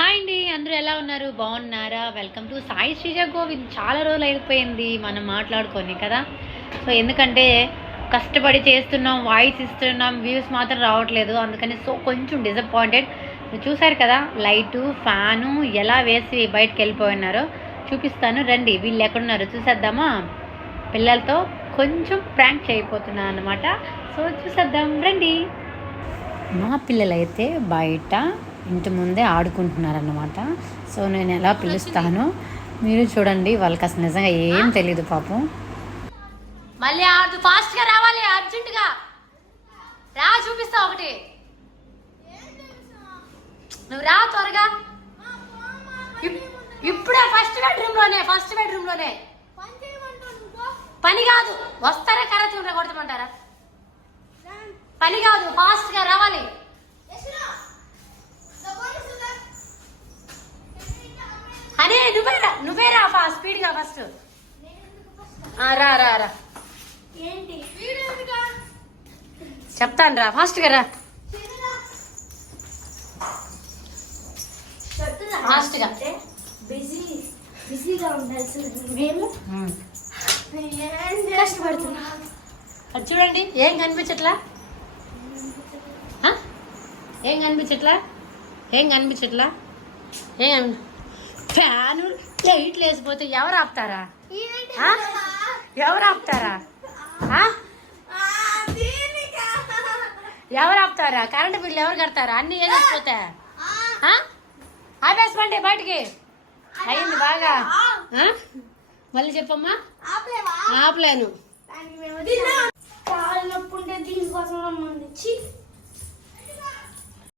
Hi అండి, అందరూ ఎలా ఉన్నారు? బాగున్నారా? Welcome to Sai Sreeja Govind. చాలా రోజులు అయిపోయింది మనం మాట్లాడుకొని కదా. సో ఎందుకంటే కష్టపడి చేస్తున్నాం, వాయిస్ ఇస్తున్నాం, వ్యూస్ మాత్రం రావట్లేదు. అందుకని కొంచెం డిసప్పాయింటెడ్. చూసారు కదా, లైటు ఫ్యాను ఎలా వేసి బయటకు వెళ్ళిపోయినారో చూపిస్తాను రండి. వీళ్ళు ఎక్కడున్నారో చూసేద్దామా? పిల్లలతో కొంచెం ప్రాంక్ చేయబోతున్నాను అనమాట. సో చూసేద్దాం రండి. మా పిల్లలైతే బయట ఇంటి ముందే ఆడుకుంటున్నారన్నమాట. సో నేను ఎలా పిలుస్తాను మీరు చూడండి. వాళ్ళకి అసలు నిజంగా ఏం తెలీదు పాపం. మళ్ళీ ఆడు ఫాస్ట్గా రావాలి, అర్జెంటుగా రా, చూపిస్తా ఒకటి. నువ్వు రా త్వరగా. ఇప్పుడే ఫస్ట్ బెడ్రూమ్ లోనే పని కాదు, వస్తారా కరెక్ట్ ఉంటే కొడతామంటారా? పని కాదు, ఫాస్ట్ గా రావాలి. అనే నువ్వేరా స్పీడ్ గా ఫస్ట్ రా రా రా చెప్తాను రా, ఫాస్ట్ గా రా, ఫాస్ట్ గా. బిజీగా ఉండాల్సింది మేము కష్టపడుతున్నా. అది చూడండి, ఏం కనిపించట్లా, ఏం కనిపించట్లా. ఫ్యాను లైట్లు వేసిపోతే ఎవరు ఆపుతారా? కరెంటు బిల్లు ఎవరు కడతారా? అన్ని వేసిపోతా ఆపేసుకోండి బయటికి. అయింది బాగా. మళ్ళీ చెప్పమ్మా. ఆపలేను. కాళ్ళు నొప్పి ఉంటే దీనికోసం